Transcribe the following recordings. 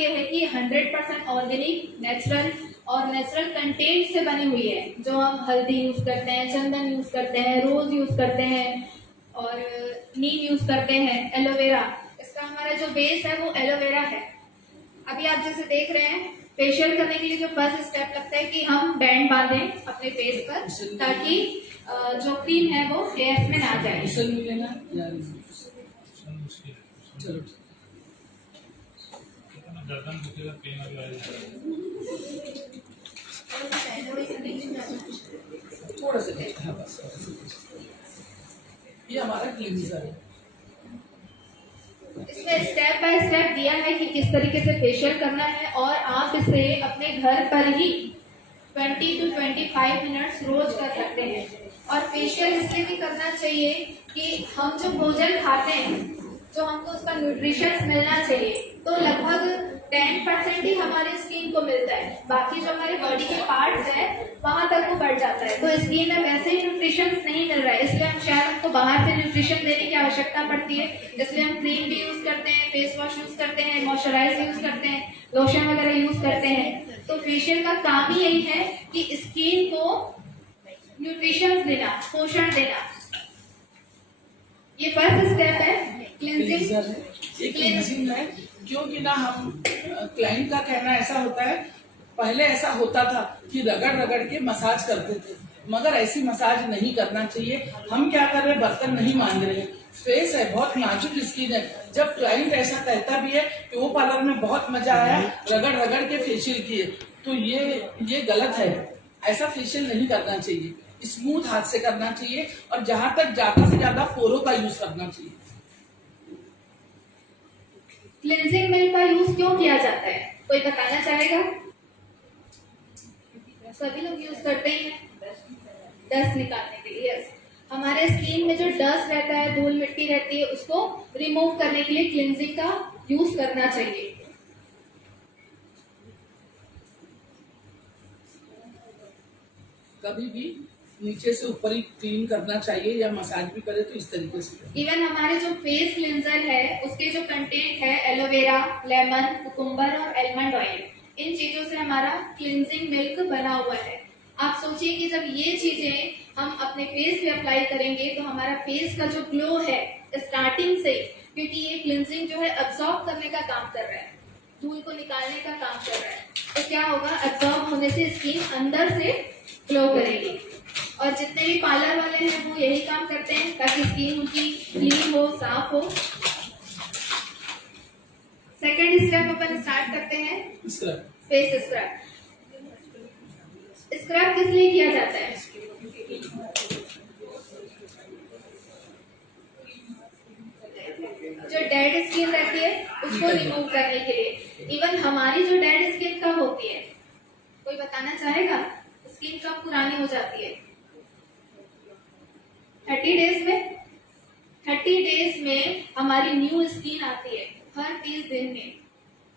ये है कि 100% ऑर्गेनिक, नेचुरल और नेचुरल कंटेंट से बनी हुई है। जो हम हल्दी यूज करते हैं, चंदन यूज करते हैं, रोज यूज करते हैं और नीम यूज करते हैं, एलोवेरा, इसका हमारा जो बेस है वो एलोवेरा है। अभी आप जैसे देख रहे हैं, फेशियल करने के लिए जो फर्स्ट स्टेप लगता है कि हम बैंड बांधें अपने फेस पर, ताकि जो क्रीम है वो हेयर्स में ना जाए। चलो थोड़ा सा ये हमारा क्लींजर है। इसमें स्टेप बाय स्टेप दिया है कि किस तरीके से फेशियल करना है और आप इसे अपने घर पर ही 20 to 25 मिनट्स रोज कर सकते हैं। और फेशियल इसलिए भी करना चाहिए कि हम जो भोजन खाते हैं, जो हमको उसका न्यूट्रिशन मिलना चाहिए, तो लगभग 10% ही हमारी स्किन को मिलता है। बाकी जो हमारे बॉडी के पार्ट्स हैं वहां तक वो बढ़ जाता है। तो स्किन में वैसे ही न्यूट्रिशन नहीं मिल रहा है, इसलिए हम शायद हमको बाहर से न्यूट्रिशन देने की आवश्यकता पड़ती है। इसलिए हम क्रीम भी यूज करते हैं, फेस वॉश यूज करते हैं, मॉइस्चराइजर यूज करते हैं, लोशन वगैरह यूज करते हैं। तो फेशियल का काम ही यही है कि स्किन को न्यूट्रिशन देना, पोषण देना। ये फर्स्ट स्टेप है क्लींजिंग है। क्योंकि ना हम क्लाइंट का कहना ऐसा होता है, पहले ऐसा होता था कि रगड़ रगड़ के मसाज करते थे, मगर ऐसी मसाज नहीं करना चाहिए। हम क्या कर रहे हैं, बर्तन नहीं मांग रहे हैं, फेस है, बहुत नाजुक स्किन है। जब क्लाइंट ऐसा कहता भी है कि वो पार्लर में बहुत मजा आया, रगड़ रगड़ के फेशियल किए, तो ये गलत है। ऐसा फेशियल नहीं करना चाहिए, स्मूथ हाथ से करना चाहिए और जहां तक ज्यादा से ज्यादा पोरों का यूज करना चाहिए। क्लिनजिंग मिल्क का यूज क्यों किया जाता है, कोई बताना चाहेगा? सभी लोग यूज करते ही हैं डस्ट निकालने के लिए। यस, हमारे स्किन में जो डस्ट रहता है, धूल मिट्टी रहती है, उसको रिमूव करने के लिए क्लिनजिंग का यूज करना चाहिए। कभी भी नीचे से ऊपर ही क्लीन करना चाहिए, या मसाज भी करे तो इस तरीके से। इवन हमारे जो फेस क्लिनजर है उसके जो कंटेंट है एलोवेरा, लेमन, कुकुम्बर और एलमंड ऑयल, इन चीजों से हमारा क्लिनजिंग मिल्क बना हुआ है। आप सोचिए कि जब ये चीजें हम अपने फेस पे अप्लाई करेंगे तो हमारा फेस का जो ग्लो है स्टार्टिंग से, क्योंकि ये क्लिनजिंग जो है अब्सॉर्ब करने का काम कर रहा है, धूल को निकालने का काम कर रहा है, तो क्या होगा, अब्सॉर्ब होने से स्किन अंदर से ग्लो करेगी। और जितने भी पार्लर वाले हैं वो यही काम करते हैं ताकि स्किन उनकी क्लीन हो, साफ हो। सेकेंड स्टेप अपन स्टार्ट करते हैं फेस स्क्रब। स्क्रब किस लिए किया जाता है? जो डेड स्किन रहती है उसको रिमूव करने के लिए। इवन हमारी जो डेड स्किन कब होती है, कोई बताना चाहेगा? स्किन कब पुरानी हो जाती है? 30 डेज में। 30 डेज में हमारी न्यू स्किन आती है, हर 30 दिन में।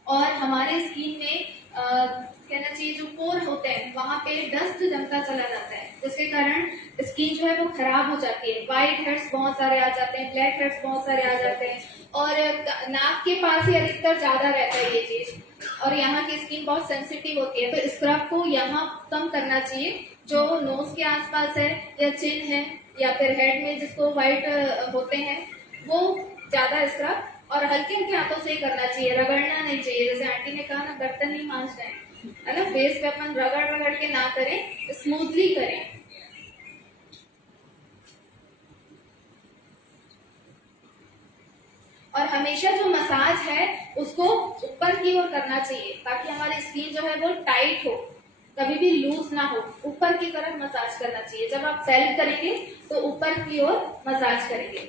और हमारे स्किन में कहना चाहिए जो पोर होते हैं वहां पे डस्ट जमता चला जाता है, जिसके कारण स्किन जो है वो खराब हो जाती है। व्हाइट हेड्स बहुत सारे आ जाते हैं, ब्लैक हेड्स बहुत सारे आ जाते हैं, और नाक के पास ही अधिकतर ज्यादा रहता है ये चीज। और यहाँ की स्किन बहुत सेंसिटिव होती है, तो स्क्रब को यहाँ कम करना चाहिए। जो नोज के आसपास है या चिन है या फिर हेड में जिसको व्हाइट होते हैं, वो ज्यादा स्क्रब और हल्के हल्के हाथों से ही करना चाहिए, रगड़ना नहीं चाहिए। जैसे आंटी ने कहा ना, बर्तन नहीं मांजना है ना, फेस पे अपन रगड़ रगड़ के ना करें, स्मूथली करें। और हमेशा जो मसाज है उसको ऊपर की ओर करना चाहिए ताकि हमारी स्किन जो है वो टाइट हो, कभी भी लूज ना हो। ऊपर की तरफ मसाज करना चाहिए। जब आप सेल्फ करेंगे तो ऊपर की ओर मसाज करेंगे।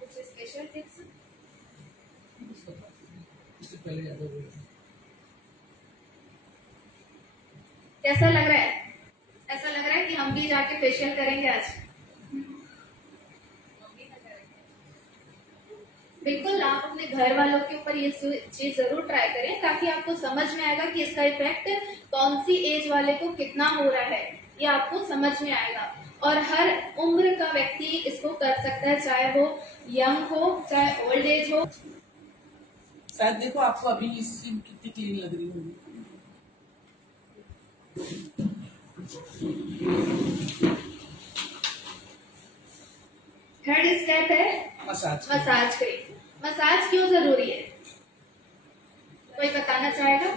कुछ स्पेशल टिप्स? कैसा लग रहा है? ऐसा लग रहा है कि हम भी जाके फेशियल करेंगे आज। बिल्कुल, आप अपने घर वालों के ऊपर ये चीज जरूर ट्राई करें ताकि आपको समझ में आएगा कि इसका इफेक्ट कौन सी एज वाले को कितना हो रहा है, ये आपको समझ में आएगा। और हर उम्र का व्यक्ति इसको कर सकता है, चाहे वो यंग हो चाहे ओल्ड एज हो। शायद देखो आपको अभी स्किन कितनी क्लीन लग रही होगी। थर्ड स्टेप है मसाज। Massage cream. मसाज क्यों जरूरी है, कोई बताना चाहेगा?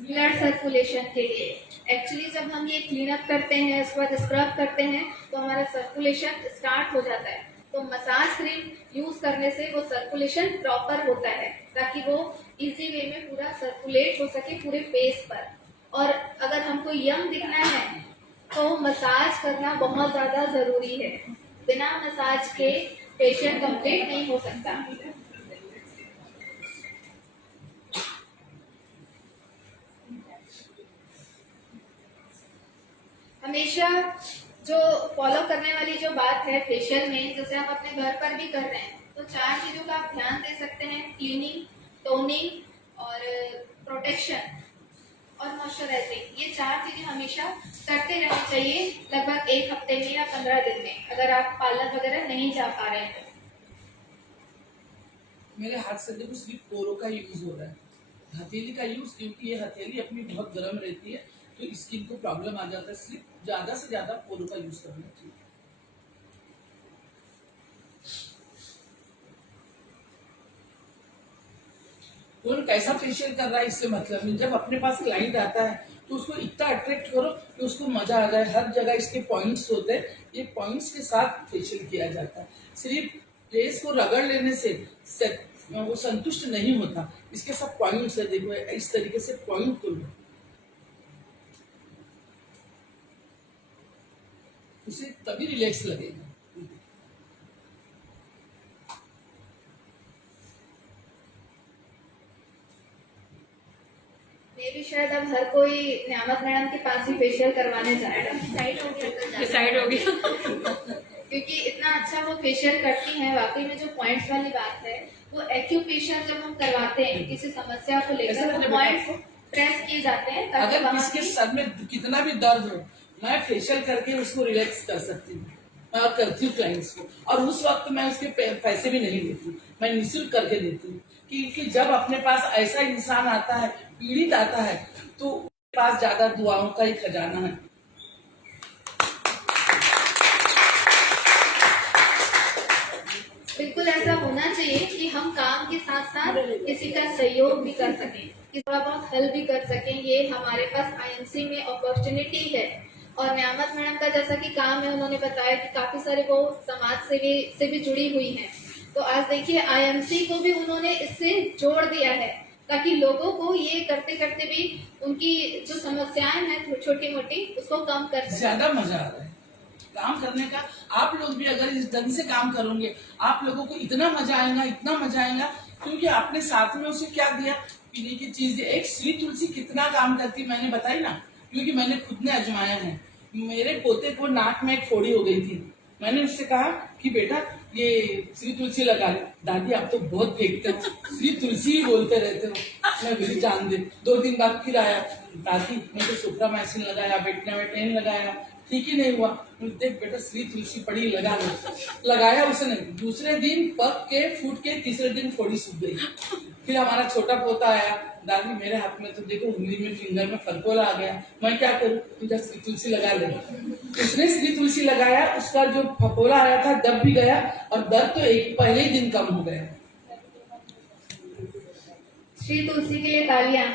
ब्लड सर्कुलेशन के लिए। एक्चुअली जब हम ये क्लीन अप करते हैं, उसके बाद स्क्रब करते हैं, तो हमारा सर्कुलेशन स्टार्ट हो जाता है। तो मसाज क्रीम यूज करने से वो सर्कुलेशन प्रॉपर होता है, ताकि वो इजी वे में पूरा सर्कुलेट हो सके पूरे फेस पर। और अगर हमको यंग दिखना है तो मसाज करना बहुत ज्यादा जरूरी है। बिना मसाज के फेशियल कंप्लीट नहीं हो सकता। हमेशा जो फॉलो करने वाली जो बात है फेशियल में, जैसे आप अपने घर पर भी कर रहे हैं, तो 4 चीजों का आप ध्यान दे सकते हैं: क्लीनिंग, टोनिंग और प्रोटेक्शन और मॉइस्चराइजिंग। ये 4 चीजें हमेशा करते रहनी चाहिए, लगभग 1 हफ्ते में या 15 दिन में, अगर आप पार्लर वगैरह नहीं जा पा रहे हैं। मेरे हाथ से देखो सिर्फ पोरों का यूज हो रहा है, हथेली का यूज, क्योंकि ये हथेली अपनी बहुत गर्म रहती है तो स्किन को प्रॉब्लम आ जाता है। सिर्फ ज्यादा से ज्यादा पोरों का यूज करना चाहिए। कौन कैसा फेशियल कर रहा है इससे मतलब नहीं। जब अपने पास क्लाइंट आता है तो उसको इतना अट्रैक्ट करो कि उसको मजा आ जाए। हर जगह इसके पॉइंट्स होते हैं, ये पॉइंट्स के साथ फेशियल किया जाता है। सिर्फ फेस को रगड़ लेने से वो संतुष्ट नहीं होता, इसके सब पॉइंट्स है। देखो इस तरीके से पॉइंट को लो, उसे तभी रिलैक्स लगेगा। मे भी शायद अब हर कोई न्यामत मैडम के पास ही फेशियल करवाने जाएगा। डिसाइड हो गया क्योंकि इतना अच्छा वो फेशियल करती हैं। वाकई में जो पॉइंट्स वाली बात है, वो एक्यूप्रेशर जब हम करवाते हैं किसी समस्या को लेकर, वो पॉइंट्स प्रेस किए जाते हैं ताकि अगर किसके सर में कितना भी दर्द हो, मैं फेशियल करके उसको रिलैक्स कर सकती हूँ। मैं करती हूँ क्लाइंट्स को, और उस वक्त मैं उसके पैसे भी नहीं लेती, मैं निःशुल्क करके देती हूँ। क्योंकि जब अपने पास ऐसा इंसान आता है, पीड़ित आता है, तो उसके पास ज्यादा दुआओं का ही खजाना है। बिल्कुल ऐसा होना चाहिए कि हम काम के साथ साथ किसी का सहयोग भी कर सकें, कि थोड़ा बहुत हेल्प भी कर सकें। ये हमारे पास आईएमसी में अपॉर्चुनिटी है। और न्यामत मैडम का जैसा कि काम है, उन्होंने बताया कि काफी सारे वो समाज से भी जुड़ी हुई हैं। तो आज देखिए आईएमसी को भी उन्होंने इससे जोड़ दिया है, ताकि लोगों को ये करते करते भी उनकी जो समस्याएं हैं छोटी मोटी, उसको कम कर सकें। ज्यादा मजा आ रहा है काम करने का। आप लोग भी अगर इस ढंग से काम करोगे, आप लोगों को इतना मजा आएगा, इतना मजा आएगा, क्योंकि आपने साथ में उसे क्या दिया, पीने की चीज। एक श्री तुलसी कितना काम करती मैंने बताई ना, क्योंकि मैंने खुद ने आजमाया है। मेरे पोते को नाक में एक फोड़ी हो गई थी, मैंने उससे कहा कि बेटा ये श्री तुलसी लगा ले। दादी आप तो बहुत फेंकते हो, श्री तुलसी ही बोलते रहते हो। मैं भी जान दे। 2 दिन बाद फिर आया, दादी मैं तो सुप्रामाइसिन लगाया, बेटनावेटाइन लगाया, ठीक ही नहीं हुआ। देख बेटा श्री तुलसी पड़ी, लगा लो। लगाया उसने, दूसरे दिन पक के फूट के, तीसरे दिन फोड़ी सूख गई। फिर हमारा छोटा पोता आया, दादी मेरे हाथ में तो देखो उंगली में, फिंगर में फरकोला आ गया, मैं क्या करूँ? तुझे श्री तुलसी लगा ले। उसने श्री तुलसी लगाया, उसका जो फपोला आया था दब भी गया, और दर्द तो एक पहले ही दिन कम हो गया। श्री तुलसी के लिए तालियां।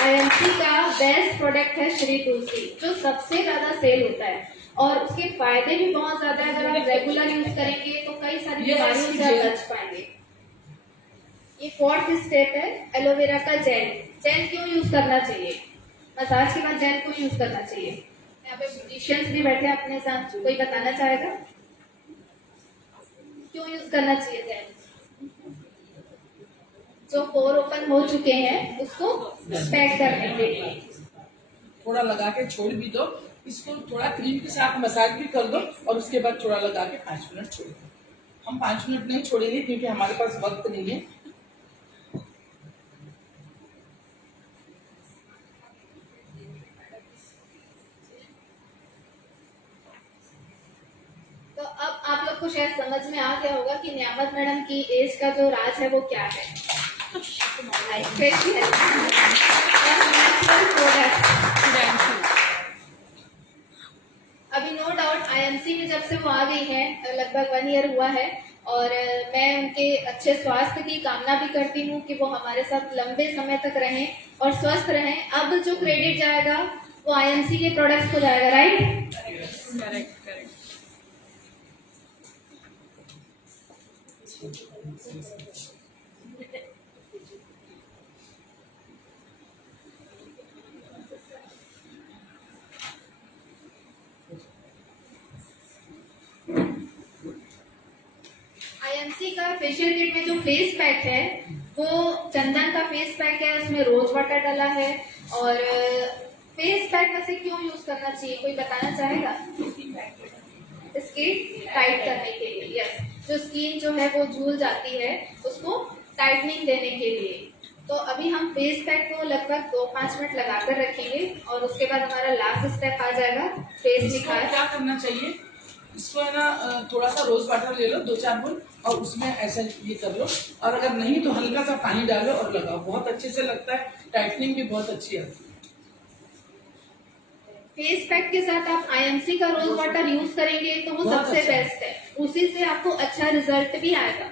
आईएमसी का बेस्ट प्रोडक्ट है श्री तुलसी, जो सबसे ज्यादा सेल होता है, और उसके फायदे भी बहुत ज्यादा है। अगर आप रेगुलर यूज करेंगे तो कई सारी बीमारियों से आप बच पाएंगे। ये 4th स्टेप है एलोवेरा का जेल। जेल क्यों यूज करना चाहिए, मसाज के बाद जेल क्यों यूज करना चाहिए? यहाँ पे ब्यूटिशियंस भी बैठे हैं अपने साथ, कोई बताना चाहेगा क्यों यूज करना चाहिए जेल? जो पोर ओपन हो चुके हैं उसको पैक करने के लिए थोड़ा लगा के छोड़ भी दो इसको, थोड़ा क्रीम के साथ मसाज भी कर दो, और उसके बाद थोड़ा लगा के 5 मिनट छोड़ दो। हम 5 मिनट नहीं छोड़ेंगे क्योंकि हमारे पास वक्त नहीं है। तो अब आप लोग को शायद समझ में आ गया होगा कि नियामत मैडम की एज का जो राज है वो क्या है। फेशियल और नेचुरल प्रोडक्ट। अभी नो डाउट आईएमसी में जब से वो आ गई है, लगभग 1 ईयर हुआ है, और मैं उनके अच्छे स्वास्थ्य की कामना भी करती हूँ कि वो हमारे साथ लंबे समय तक रहें और स्वस्थ रहें। अब जो क्रेडिट जाएगा वो आईएमसी के प्रोडक्ट्स को जाएगा, राइट? Correct correct. आईएमसी का फेशियल किट में जो फेस पैक है वो चंदन का फेस पैक है, उसमें रोज वाटर डाला है। और फेस पैक में से क्यों यूज करना चाहिए, कोई बताना चाहेगा? स्किन टाइट करने के लिए, यस। जो स्किन जो है वो झूल जाती है, उसको टाइटनिंग देने के लिए। तो अभी हम फेस पैक को लगभग 2-5 मिनट लगाकर रखेंगे और उसके बाद हमारा लास्ट स्टेप आ जाएगा फेस इसको निखार। क्या करना चाहिए, इसको है ना थोड़ा सा रोज वाटर ले लो 2-4 बूंद और उसमें ऐसा ये कर लो, और अगर नहीं तो हल्का सा पानी डालो और लगाओ, बहुत अच्छे से लगता है, टाइटनिंग भी बहुत अच्छी आती है। फेस पैक के साथ आप आईएमसी का रोज वाटर यूज करेंगे तो वो बहुत सबसे अच्छा। बेस्ट है, उसी से आपको अच्छा रिजल्ट भी आएगा।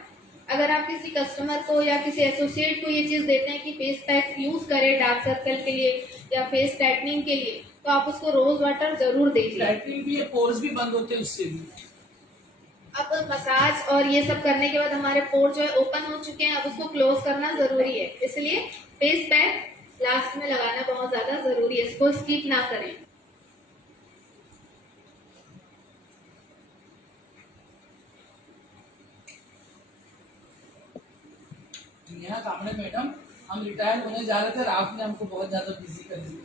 अगर आप किसी कस्टमर को या किसी एसोसिएट को ये चीज देते हैं कि फेस पैक यूज करें डार्क सर्कल के लिए या फेस टाइटनिंग के लिए, तो आप उसको रोज वाटर जरूर दीजिए। टाइटनिंग भी है, पोर्स भी बंद होते हैं उससे भी। अब मसाज और ये सब करने के बाद हमारे पोर जो है ओपन हो चुके हैं, अब उसको क्लोज करना जरूरी है, इसलिए फेस पैक लास्ट में लगाना बहुत ज्यादा जरूरी है, इसको स्किप ना करें। नेहा कामड़े मैडम, हम रिटायर होने जा रहे थे और आपने हमको बहुत ज्यादा बिजी कर दिया।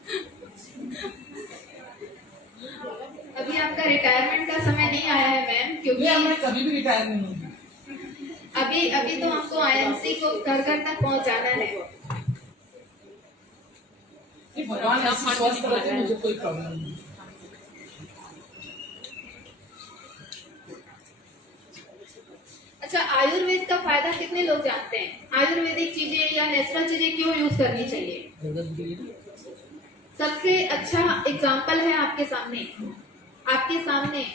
अभी आपका रिटायरमेंट का समय नहीं आया है मैम, क्योंकि मैं कभी भी रिटायर नहीं होंगी। अभी तो हमको आईएमसी को घर घर तक पहुंचाना है। नहीं, भगवान ऐसे स्वस्थ रखे, मुझे कोई प्रॉब्लम नहीं। अच्छा, आयुर्वेद का फायदा कितने लोग जानते हैं? आयुर्वेदिक चीजें या नेचुरल चीजें क्यों यूज करनी चाहिए? सबसे अच्छा एग्जाम्पल है आपके सामने,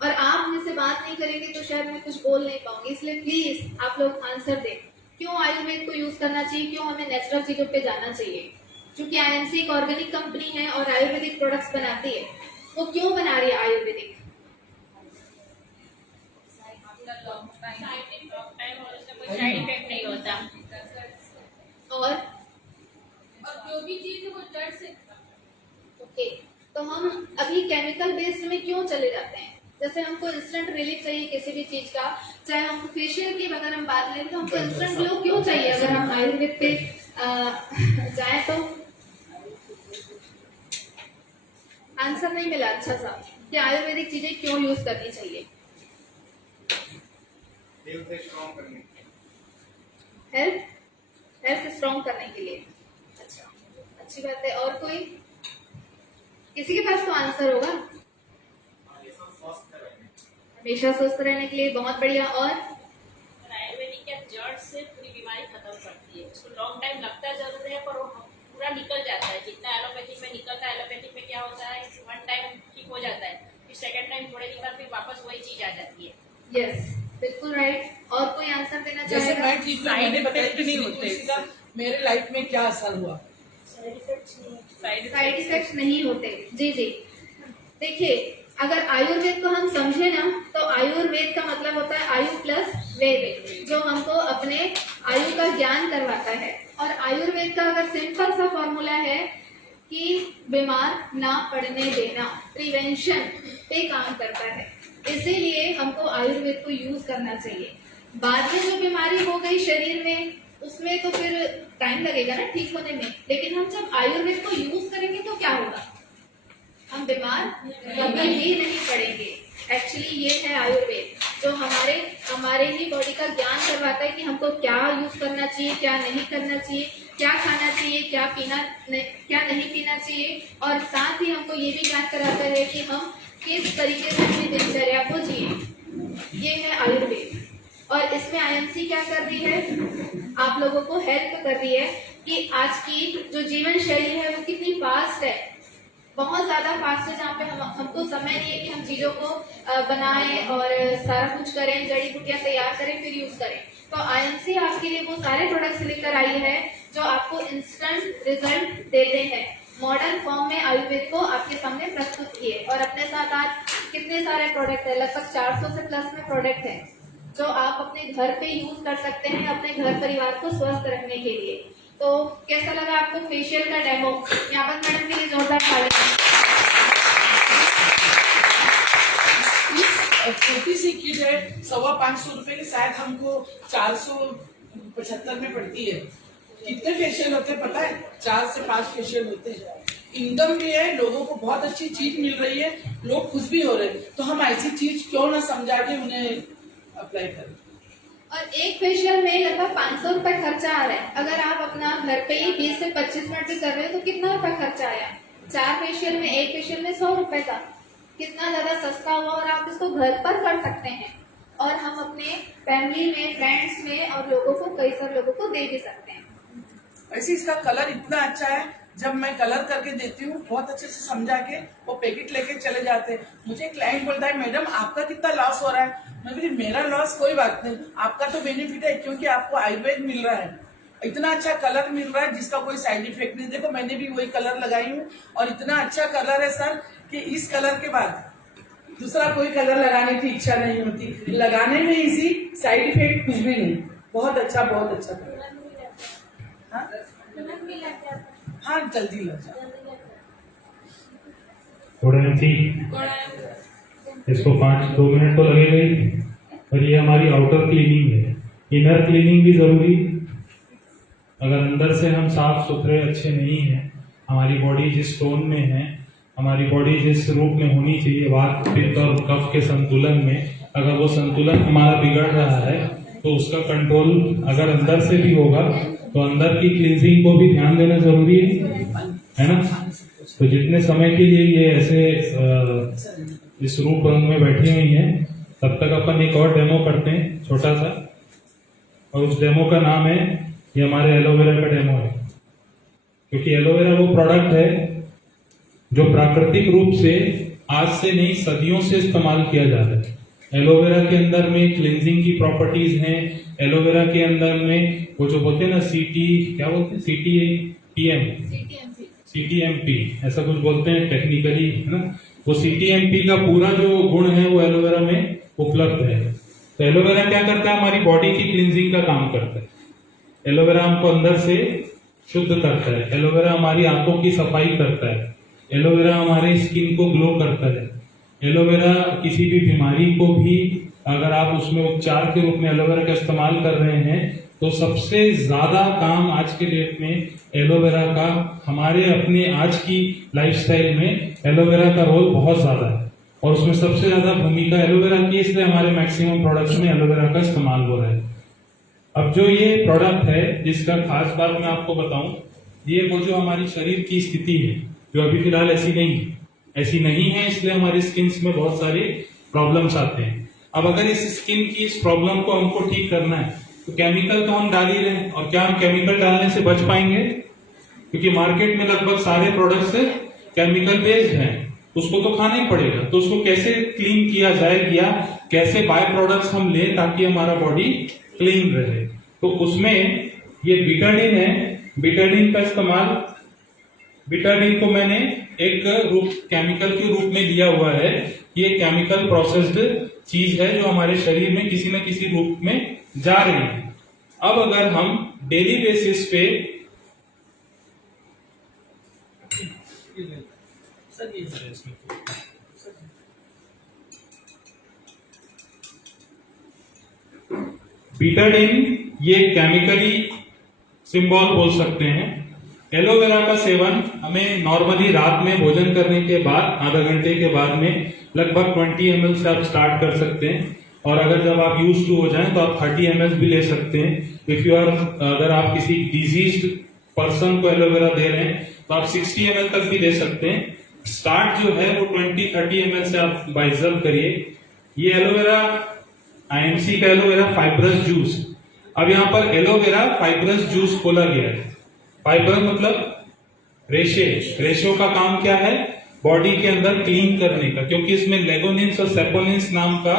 और आप मुझसे बात नहीं करेंगे तो शायद मैं कुछ बोल नहीं पाऊंगी, इसलिए प्लीज आप लोग आंसर दें। क्यों आयुर्वेद को यूज करना चाहिए, क्यों हमें नेचुरल चीजों पे जाना चाहिए? क्योंकि आईएमसी एक ऑर्गेनिक कंपनी है और आयुर्वेदिक प्रोडक्ट्स बनाती है। वो क्यों बना रही है आयुर्वेदिक? साइड इफेक्ट नहीं होता, और जो भी चीज है वो जड़ से। ओके, तो हम अभी केमिकल बेस्ड में क्यों चले जाते हैं? जैसे हमको इंस्टेंट रिलीफ चाहिए किसी भी चीज का, चाहे हम फेशियल की अगर हम बात लें तो हमको इंस्टेंट ग्लो क्यों चाहिए? अगर हम आयुर्वेद पे जाए तो आंसर नहीं मिला अच्छा सा कि आयुर्वेदिक चीजें क्यों यूज करनी चाहिए। हेल्थ स्ट्रॉन्ग करने के लिए। अच्छा, अच्छी बात है। और कोई, किसी के पास तो आंसर होगा। हमेशा स्वस्थ रहने के लिए, बहुत बढ़िया। और आयुर्वेदिक क्या जड़ से पूरी बीमारी खत्म करती है। उसको लॉन्ग टाइम लगता जरूर है पर वो पूरा निकल जाता है, जितना एलोपैथिक में निकलता है। एलोपैथिक में क्या होता है, 1 टाइम ठीक हो जाता है, फिर 2nd टाइम थोड़े दिन बाद फिर वापस वही चीज आ जाती है। यस, बिल्कुल राइट। और कोई आंसर देना जैसे चाहेगा? मैं ठीक हूँ, मैंने बताया कि नहीं नहीं होते होते, मेरे लाइफ में क्या असर हुआ? साइड इफेक्ट्स नहीं होते। जी जी, देखिए अगर आयुर्वेद को हम समझे ना, तो आयुर्वेद का मतलब होता है आयु प्लस वेद, जो हमको अपने आयु का ज्ञान करवाता है। और आयुर्वेद का अगर सिंपल सा फॉर्मूला है कि बीमार ना पड़ने देना, प्रिवेंशन पे काम करता है, इसीलिए हमको आयुर्वेद को यूज करना चाहिए। बाद में जो बीमारी हो गई शरीर में, उसमें तो फिर टाइम लगेगा ना ठीक होने में, लेकिन हम जब आयुर्वेद को यूज करेंगे तो क्या होगा, हम बीमार कभी भी नहीं पड़ेंगे। एक्चुअली ये है आयुर्वेद, जो हमारे ही बॉडी का ज्ञान करवाता है कि हमको क्या यूज करना चाहिए, क्या नहीं करना चाहिए, क्या खाना चाहिए, क्या नहीं पीना चाहिए, और साथ ही हमको ये भी ज्ञान कराता है कि हम किस तरीके से अपनी दिनचर्या को जिए। ये है आयुर्वेद। और इसमें आईएमसी क्या कर रही है, आप लोगों को हेल्प कर रही है कि आज की जो जीवन शैली है वो कितनी फास्ट है, बहुत ज्यादा फास्ट है, जहाँ पे हमको समय नहीं है कि हम चीजों को बनाएं और सारा कुछ करें, जड़ी बूटियां तैयार करें फिर यूज करें। तो आईएमसी आपके लिए वो सारे प्रोडक्ट्स लेकर आई है जो आपको इंस्टेंट रिजल्ट देते हैं, मॉडर्न फॉर्म में आयुर्वेद को आपके सामने प्रस्तुत किए। और अपने साथ आज कितने सारे प्रोडक्ट है, लगभग 400 से प्लस में प्रोडक्ट है जो आप अपने घर पे यूज कर सकते हैं अपने घर परिवार को स्वस्थ रखने के लिए। तो कैसा लगा आपको फेशियल का डेमो? यहाँ पर मैडम के लिए जोरदार ताली। छोटी सी किट है, 550 रुपए की, शायद हमको 475 में पड़ती है। कितने फेशियल होते हैं पता है? 4 से 5 फेशियल होते हैं। इनकम भी है, लोगों को बहुत अच्छी चीज मिल रही है, लोग खुश भी हो रहे हैं, तो हम ऐसी चीज क्यों ना समझा के उन्हें अप्लाई करें। और एक फेशियल में लगभग 500 रुपए खर्चा आ रहा है। अगर आप अपना घर पे ही 20 से 25 मिनट भी कर रहे हो तो कितना रुपए खर्चा आया? 4 फेशियल में, एक फेशियल में 100 रुपए का, कितना ज्यादा सस्ता हुआ और आप इसको घर पर कर सकते हैं। और हम अपने फैमिली में, फ्रेंड्स में और लोगों को, कई सारे लोगों को दे भी सकते हैं। वैसे इसका कलर इतना अच्छा है, जब मैं कलर करके देती हूँ बहुत अच्छे से समझा के वो पैकेट लेके चले जाते हैं। मुझे क्लाइंट बोलता है मैडम आपका कितना लॉस हो रहा है? मैं बोली मेरा लॉस कोई बात नहीं, आपका तो बेनिफिट है क्योंकि आपको आयुर्वेद मिल रहा है, इतना अच्छा कलर मिल रहा है जिसका कोई साइड इफेक्ट नहीं। देखो मैंने भी वही कलर लगाई हूँ और इतना अच्छा कलर है सर कि इस कलर के बाद दूसरा कोई कलर लगाने की इच्छा नहीं होती, लगाने में इजी, साइड इफेक्ट कुछ भी नहीं। बहुत अच्छा कलर। हाँ जल्दी लग जाए। इसको 2 मिनट तो लगेगा ही। और ये हमारी आउटर क्लीनिंग है, इनर क्लीनिंग भी जरूरी। अगर अंदर से हम साफ सुथरे अच्छे नहीं हैं, हमारी बॉडी जिस टोन में है, हमारी बॉडी जिस रूप में होनी चाहिए, वात पित्त और कफ के संतुलन में, अगर वो संतुलन हमारा बिगड़ रहा है तो उसका कंट्रोल अगर अंदर से भी होगा तो अंदर की क्लींजिंग को भी ध्यान देना जरूरी है ना। तो जितने समय के लिए ये ऐसे इस रूप रंग में बैठी हुई हैं, तब तक अपन एक और डेमो करते हैं छोटा सा, और उस डेमो का नाम है, ये हमारे एलोवेरा का डेमो है। क्योंकि एलोवेरा वो प्रोडक्ट है जो प्राकृतिक रूप से आज से नहीं सदियों से इस्तेमाल किया जा रहा है। एलोवेरा के अंदर में क्लींजिंग की प्रॉपर्टीज हैं। एलोवेरा के अंदर में वो जो बोलते हैं ना क्या बोलते हैं, CTMP ऐसा कुछ बोलते हैं टेक्निकली, है ना। वो CTMP का पूरा जो गुण है वो एलोवेरा में उपलब्ध है। तो एलोवेरा क्या करता है, हमारी बॉडी की क्लींजिंग का काम करता है। एलोवेरा हमको अंदर से शुद्ध करता है। एलोवेरा हमारी आंखों की सफाई करता है। एलोवेरा हमारे स्किन को ग्लो करता है। एलोवेरा किसी भी बीमारी को भी अगर आप उसमें उपचार के रूप में एलोवेरा का इस्तेमाल कर रहे हैं तो सबसे ज्यादा काम आज के डेट में एलोवेरा का, हमारे अपने आज की लाइफस्टाइल में एलोवेरा का रोल बहुत ज्यादा है और उसमें सबसे ज्यादा भूमिका एलोवेरा की, इसलिए हमारे मैक्सिमम प्रोडक्ट्स में एलोवेरा का इस्तेमाल हो रहा है। अब जो ये प्रोडक्ट है जिसका खास बात मैं आपको बताऊं, ये वो जो हमारी शरीर की स्थिति है जो अभी फिलहाल ऐसी नहीं है, इसलिए हमारी स्किन में बहुत सारे प्रॉब्लम्स आते हैं। अब अगर इस स्किन की इस प्रॉब्लम को हमको ठीक करना है तो केमिकल तो हम डाल ही रहे हैं, और क्या हम केमिकल डालने से बच पाएंगे? क्योंकि मार्केट में लगभग सारे प्रोडक्ट्स केमिकल बेस्ड हैं, उसको तो खाना ही पड़ेगा। तो उसको कैसे क्लीन किया जाए या कैसे बाय प्रोडक्ट्स हम लें ताकि हमारा बॉडी क्लीन रहे? तो उसमें ये बीटाडीन है। बीटाडीन का इस्तेमाल, बीटाडीन को मैंने एक केमिकल के रूप में लिया हुआ है। ये केमिकल प्रोसेस्ड चीज है जो हमारे शरीर में किसी न किसी रूप में जा रही है। अब अगर हम डेली बेसिस पे बीटाडीन, ये केमिकली सिंबल बोल सकते हैं। एलोवेरा का सेवन हमें नॉर्मली रात में भोजन करने के बाद आधा घंटे के बाद में लगभग 20 ml से आप स्टार्ट कर सकते हैं, और अगर जब आप यूज टू हो जाएं तो आप 30 ml भी ले सकते हैं। इफ यू आर, अगर आप किसी डिजीज्ड पर्सन को एलोवेरा दे रहे हैं तो आप 60 ml तक भी दे सकते हैं। स्टार्ट जो है वो 20-30 ml से आप बाइजल करिए। ये एलोवेरा आईएमसी का एलोवेरा फाइब्रस जूस। अब यहाँ पर एलोवेरा फाइब्रस जूस बोला गया है। फाइबर मतलब रेशे, रेशों का काम क्या है? बॉडी के अंदर क्लीन करने का, क्योंकि इसमें लेगोनिन्स और सेपोनिन्स नाम का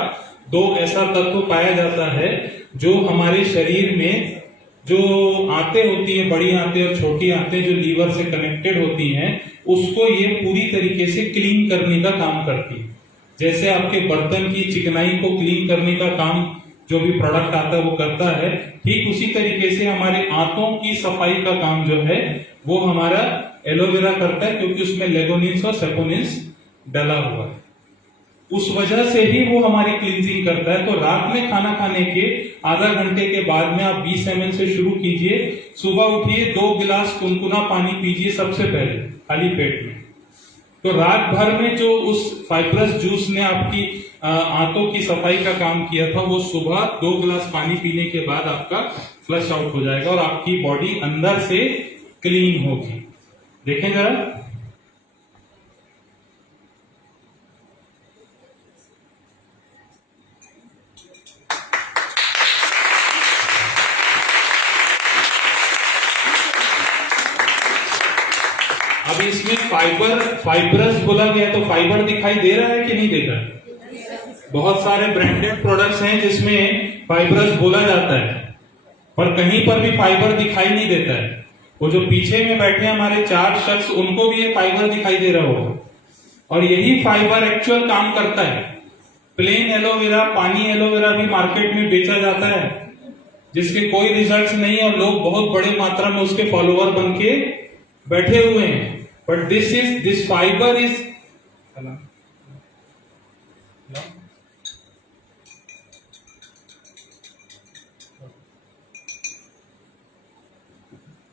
दो ऐसा तत्व पाया जाता है जो हमारे शरीर में जो आंतें होती है, बड़ी आंतें और छोटी आंतें जो लीवर से कनेक्टेड होती हैं, उसको ये पूरी तरीके से क्लीन करने का काम करती है। जैसे आपके बर्तन की चिकनाई को क्लीन करने का काम जो भी प्रोडक्ट आता है वो करता है, ठीक उसी तरीके से हमारे आंतों की सफाई का काम जो है वो हमारा एलोवेरा करता है, क्योंकि उसमें लेगोनिन्स और सेपोनिन्स डला हुआ है। उस वजह से ही वो हमारी क्लींजिंग करता है। तो रात में खाना खाने के आधा घंटे के बाद में आप 20 ml से शुरू कीजिए। सुबह उठिए, 2 गिलास कुनकुना पानी पीजिए सबसे पहले खाली पेट में। तो रात भर में जो उस फाइब्रस जूस ने आपकी आंतों की सफाई का काम किया था, वो सुबह 2 गिलास पानी पीने के बाद आपका फ्लश आउट हो जाएगा और आपकी बॉडी अंदर से क्लीन होगी। देखें जरा, अब इसमें फाइब्रस बोला गया, तो फाइबर दिखाई दे रहा है कि नहीं दे रहा है? बहुत सारे ब्रांडेड प्रोडक्ट्स हैं जिसमें फाइब्रस बोला जाता है, पर कहीं पर भी फाइबर दिखाई नहीं देता है। वो जो पीछे में बैठे हैं हमारे 4 शख्स, उनको भी ये फाइबर दिखाई दे रहा होगा, और यही फाइबर एक्चुअल काम करता है। प्लेन एलोवेरा, पानी एलोवेरा भी मार्केट में बेचा जाता है, जिसके कोई रिजल्ट्स नहीं, और लोग बहुत बड़े मात्रा में उसके फॉलोअर बन के बैठे हुए हैं। But this fibre is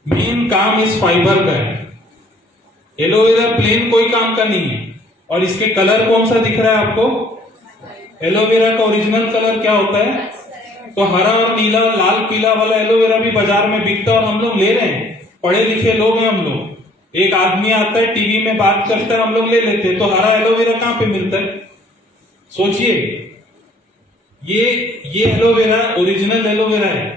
main काम इस फाइबर का है। एलोवेरा प्लेन कोई काम का नहीं है। और इसके कलर कौन सा दिख रहा है आपको? एलोवेरा का ओरिजिनल कलर क्या होता है? तो हरा और नीला और लाल पीला वाला एलोवेरा भी बाजार में बिकता है और हम लोग ले रहे हैं। पढ़े लिखे लोग हैं हम लोग। एक आदमी आता है टीवी में बात करता है, हम लोग ले लेते हैं। तो हरा एलोवेरा कहां पे मिलता है? सोचिए, ये एलोवेरा ओरिजिनल एलोवेरा है।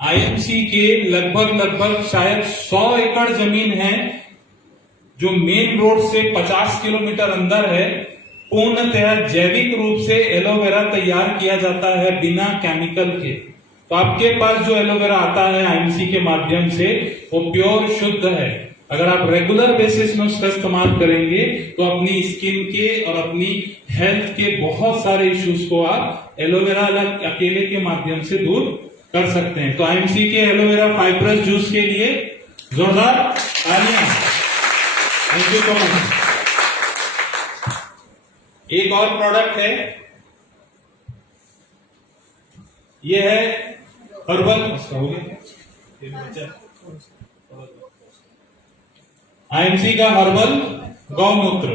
आईएमसी के लगभग शायद 100 एकड़ जमीन है जो मेन रोड से 50 किलोमीटर अंदर है। पूर्णतः जैविक रूप से एलोवेरा तैयार किया जाता है बिना केमिकल के। तो आपके पास जो एलोवेरा आता है आईएमसी के माध्यम से, वो प्योर शुद्ध है। अगर आप रेगुलर बेसिस में उसका इस्तेमाल करेंगे तो अपनी स्किन के और अपनी हेल्थ के बहुत सारे इश्यूज को आप एलोवेरा अकेले के माध्यम से दूर कर सकते हैं। तो आईएमसी के एलोवेरा फाइब्रस जूस के लिए जोरदार तालियां। Thank you so much. एक और प्रोडक्ट है, ये है हर्बल, आईएमसी का हर्बल गौमूत्र।